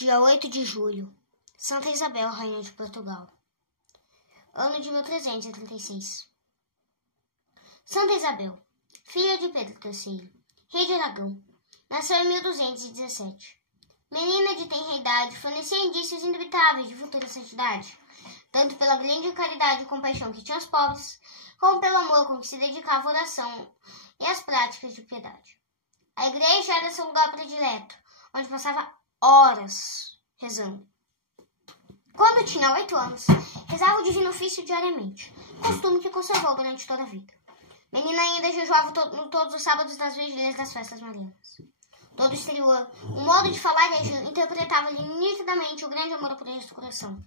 Dia 8 de julho. Santa Isabel, Rainha de Portugal. Ano de 1336. Santa Isabel, filha de Pedro III, rei de Aragão, nasceu em 1217. Menina de tenra idade, fornecia indícios indubitáveis de futura santidade, tanto pela grande caridade e compaixão que tinha aos pobres, como pelo amor com que se dedicava à oração e às práticas de piedade. A igreja era seu lugar predileto, onde passava horas rezando. Quando tinha 8 anos, rezava o divino ofício diariamente, costume que conservou durante toda a vida. Menina ainda jejuava todos os sábados das vigílias das festas marianas. Todo o exterior, o modo de falar e agir, interpretava-lhe nitidamente o grande amor por este coração.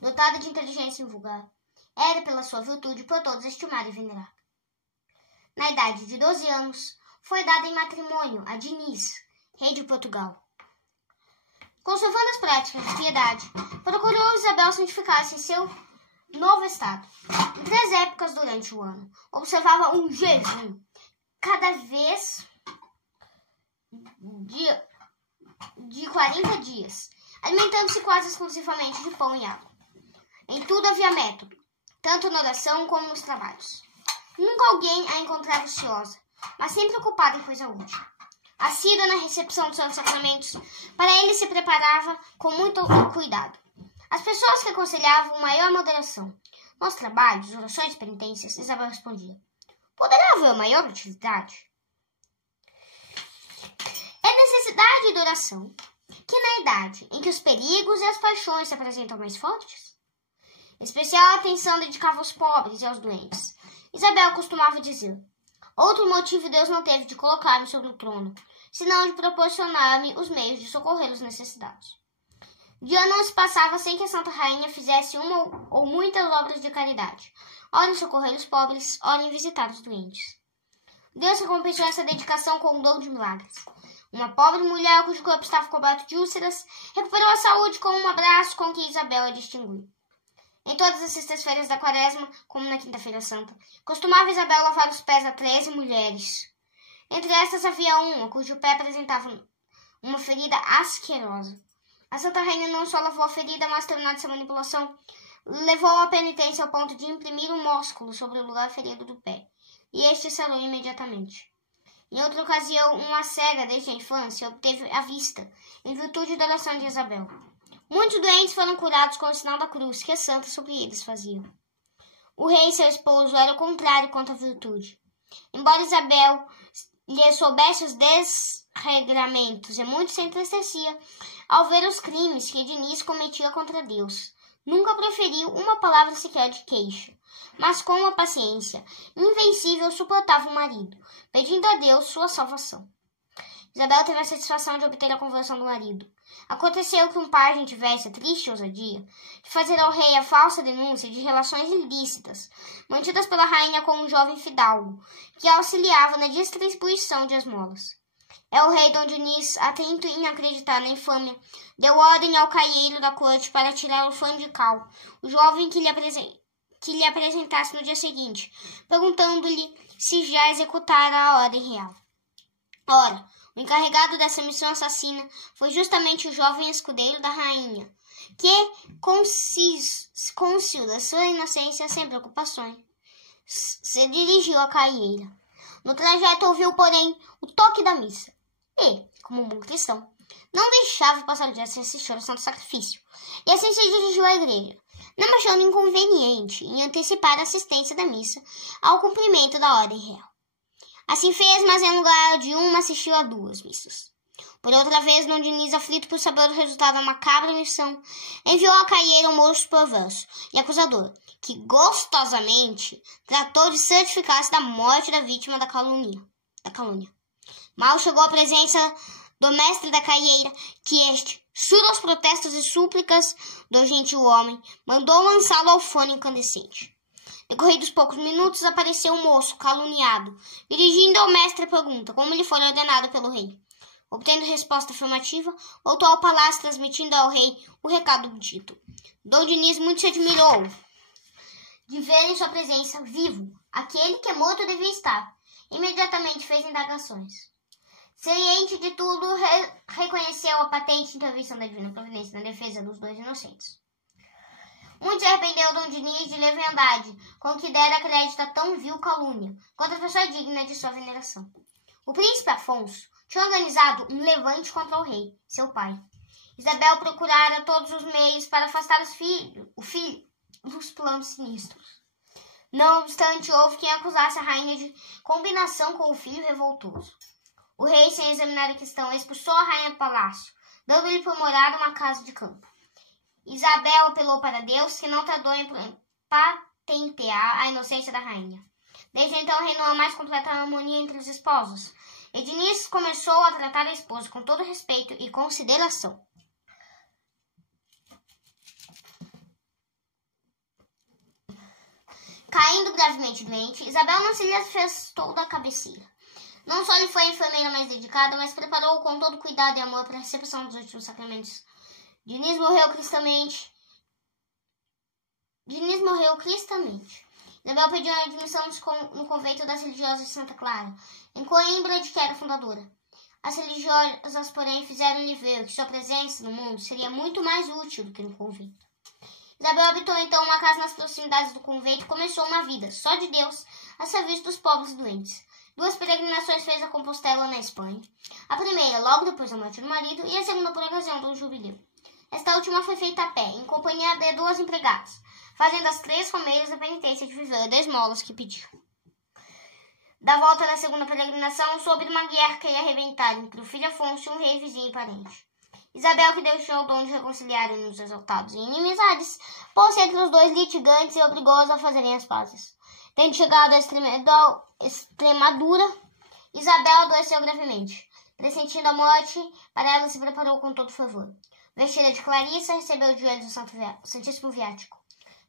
Dotada de inteligência invulgar, era pela sua virtude por todos estimada e venerada. Na idade de 12 anos, foi dada em matrimônio a Diniz, rei de Portugal. Conservando as práticas de piedade, procurou Isabel santificar-se em seu novo estado. Em 3 épocas durante o ano, observava um jejum cada vez de 40 dias, alimentando-se quase exclusivamente de pão e água. Em tudo havia método, tanto na oração como nos trabalhos. Nunca alguém a encontrava ociosa, mas sempre ocupada em coisa útil. Assídua na recepção dos seus sacramentos, para ele se preparava com muito cuidado. As pessoas que aconselhavam maior moderação nos trabalhos, orações e penitências, Isabel respondia: poderá haver maior utilidade? É necessidade de oração que, na idade em que os perigos e as paixões se apresentam mais fortes, especial atenção dedicava aos pobres e aos doentes. Isabel costumava dizer: outro motivo Deus não teve de colocar-me sobre o trono, senão de proporcionar-me os meios de socorrer os necessitados. Dia não se passava sem que a Santa Rainha fizesse uma ou muitas obras de caridade, ora em socorrer os pobres, ora em visitar os doentes. Deus recompensou essa dedicação com o dom de milagres. Uma pobre mulher cujo corpo estava coberto de úlceras recuperou a saúde com um abraço com que Isabel a distinguiu. Em todas as sextas-feiras da quaresma, como na quinta-feira santa, costumava Isabel lavar os pés a 13 mulheres. Entre estas havia uma cujo pé apresentava uma ferida asquerosa. A Santa Rainha não só lavou a ferida, mas, terminada essa manipulação, levou a penitência ao ponto de imprimir um músculo sobre o lugar ferido do pé, e este sarou imediatamente. Em outra ocasião, uma cega desde a infância obteve a vista, em virtude da oração de Isabel. Muitos doentes foram curados com o sinal da cruz que a santa sobre eles fazia. O rei, seu esposo, era o contrário quanto à virtude. Embora Isabel lhe soubesse os desregramentos e muito se entristecia ao ver os crimes que Diniz cometia contra Deus, nunca proferiu uma palavra sequer de queixa, mas com uma paciência invencível suportava o marido, pedindo a Deus sua salvação. Isabel teve a satisfação de obter a conversão do marido. Aconteceu que um pajem tivesse a triste ousadia de fazer ao rei a falsa denúncia de relações ilícitas mantidas pela rainha com um jovem fidalgo que auxiliava na distribuição de esmolas. É o rei Dom Diniz, atento em acreditar na infâmia, deu ordem ao caieiro da corte para tirar o fã de cal, o jovem que lhe apresentasse no dia seguinte, perguntando-lhe se já executara a ordem real. Ora, o encarregado dessa missão assassina foi justamente o jovem escudeiro da rainha, que, cônscio da sua inocência sem preocupações, se dirigiu à caieira. No trajeto ouviu, porém, o toque da missa e, como um bom cristão, não deixava passar o dia sem assistir ao santo sacrifício, e assim se dirigiu à igreja, não achando inconveniente em antecipar a assistência da missa ao cumprimento da ordem real. Assim fez, mas em lugar de uma assistiu a 2 missas. Por outra vez, Dom Diniz, aflito por saber o resultado da macabra missão, enviou a caieira um moço perverso e acusador, que gostosamente tratou de certificar-se da morte da vítima da calúnia. Mal chegou à presença do mestre da caieira, que este, surdo aos protestos e súplicas do gentil homem, mandou lançá-lo ao forno incandescente. Decorridos poucos minutos, apareceu o moço, caluniado, dirigindo ao mestre a pergunta, como lhe foi ordenado pelo rei. Obtendo resposta afirmativa, voltou ao palácio, transmitindo ao rei o recado dito. Dom Diniz muito se admirou de ver em sua presença, vivo, aquele que morto devia estar. Imediatamente fez indagações. Ciente de tudo, reconheceu a patente intervenção da divina providência na defesa dos dois inocentes. Muito se arrependeu Dom Dinis de leviandade, com que dera crédito a tão vil calúnia, contra a pessoa digna de sua veneração. O príncipe Afonso tinha organizado um levante contra o rei, seu pai. Isabel procurara todos os meios para afastar o filho dos planos sinistros. Não obstante, houve quem acusasse a rainha de combinação com o filho revoltoso. O rei, sem examinar a questão, expulsou a rainha do palácio, dando-lhe por morada uma casa de campo. Isabel apelou para Deus, que não tardou em patentear a inocência da rainha. Desde então reinou a mais completa harmonia entre os esposos. E Dinis começou a tratar a esposa com todo respeito e consideração. Caindo gravemente doente, Isabel não se lhe afastou da cabeceira. Não só lhe foi a enfermeira mais dedicada, mas preparou-o com todo cuidado e amor para a recepção dos últimos sacramentos. Dinis morreu cristamente. Isabel pediu a admissão no convento das religiosas de Santa Clara, em Coimbra, de que era fundadora. As religiosas, porém, fizeram-lhe ver que sua presença no mundo seria muito mais útil do que no convento. Isabel habitou então uma casa nas proximidades do convento e começou uma vida, só de Deus, a serviço dos pobres e doentes. 2 peregrinações fez a Compostela, na Espanha. A primeira, logo depois da morte do marido, e a segunda por ocasião do jubileu. Esta última foi feita a pé, em companhia de 2 empregadas, fazendo as 3 romeiras a penitência de viver das esmolas que pediu. Da volta da segunda peregrinação, soube de uma guerra que ia arrebentar entre o filho Afonso e um rei vizinho e parente. Isabel, que deixou o dom de reconciliar os exaltados e inimizades, pôs-se entre os 2 litigantes e obrigou-os a fazerem as pazes. Tendo chegado a Extremadura, Isabel adoeceu gravemente. Pressentindo a morte, para ela se preparou com todo fervor. Vestida de Clarissa, recebeu de joelhos o Santíssimo Viático.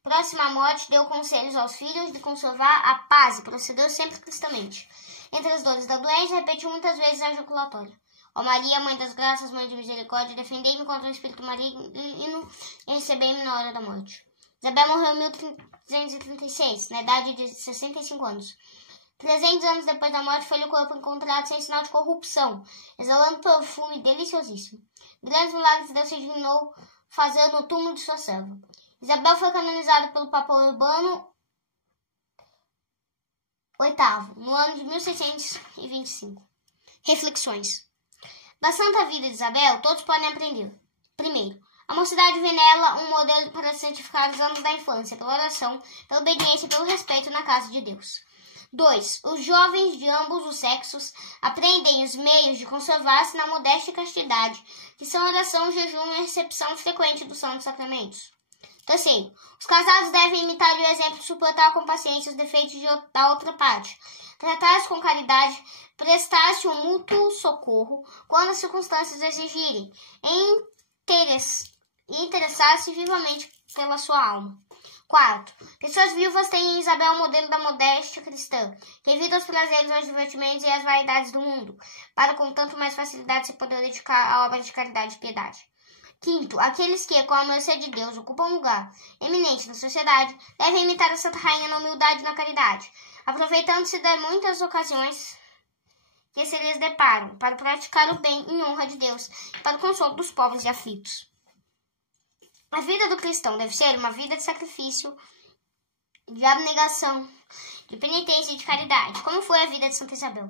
Próxima à morte, deu conselhos aos filhos de conservar a paz e procedeu sempre cristamente. Entre as dores da doença, repetiu muitas vezes a ejaculatória. Ó Maria, Mãe das Graças, Mãe de Misericórdia, defendei-me contra o espírito maligno e recebei-me na hora da morte. Isabel morreu em 1336, na idade de 65 anos. 300 anos depois da morte, foi-lhe o corpo encontrado sem sinal de corrupção, exalando perfume deliciosíssimo. Grandes milagres Deus se dignou fazer no túmulo de sua serva. Isabel foi canonizada pelo Papa Urbano VIII, no ano de 1625. Reflexões. Da santa vida de Isabel, todos podem aprender. Primeiro, a mocidade vê nela um modelo para santificar os anos da infância, pela oração, pela obediência e pelo respeito na casa de Deus. 2. Os jovens de ambos os sexos aprendem os meios de conservar-se na modéstia e castidade, que são oração, jejum e recepção frequente dos santos sacramentos. Terceiro, os casados devem imitar o exemplo de suportar com paciência os defeitos da outra parte, tratar-se com caridade, prestar-se um mútuo socorro quando as circunstâncias exigirem, e interessar-se vivamente pela sua alma. 4. Pessoas vivas têm em Isabel o modelo da modéstia cristã, que evita os prazeres, os divertimentos e as vaidades do mundo, para com tanto mais facilidade se poder dedicar à obra de caridade e piedade. 5. Aqueles que, com a mercê de Deus, ocupam um lugar eminente na sociedade, devem imitar a Santa Rainha na humildade e na caridade, aproveitando-se de muitas ocasiões que se lhes deparam, para praticar o bem em honra de Deus e para o consolo dos pobres e aflitos. A vida do cristão deve ser uma vida de sacrifício, de abnegação, de penitência e de caridade, como foi a vida de Santa Isabel.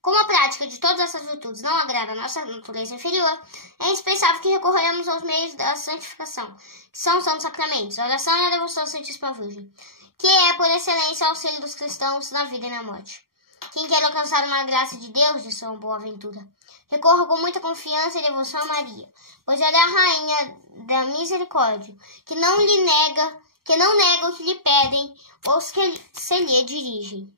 Como a prática de todas essas virtudes não agrada a nossa natureza inferior, é indispensável que recorramos aos meios da santificação, que são os santos sacramentos, a oração e a devoção à Santíssima Virgem, que é, por excelência, o auxílio dos cristãos na vida e na morte. Quem quer alcançar uma graça de Deus, de sua boa aventura, recorra com muita confiança e devoção a Maria, pois ela é a rainha da misericórdia, que não nega o que lhe pedem os que se lhe dirigem.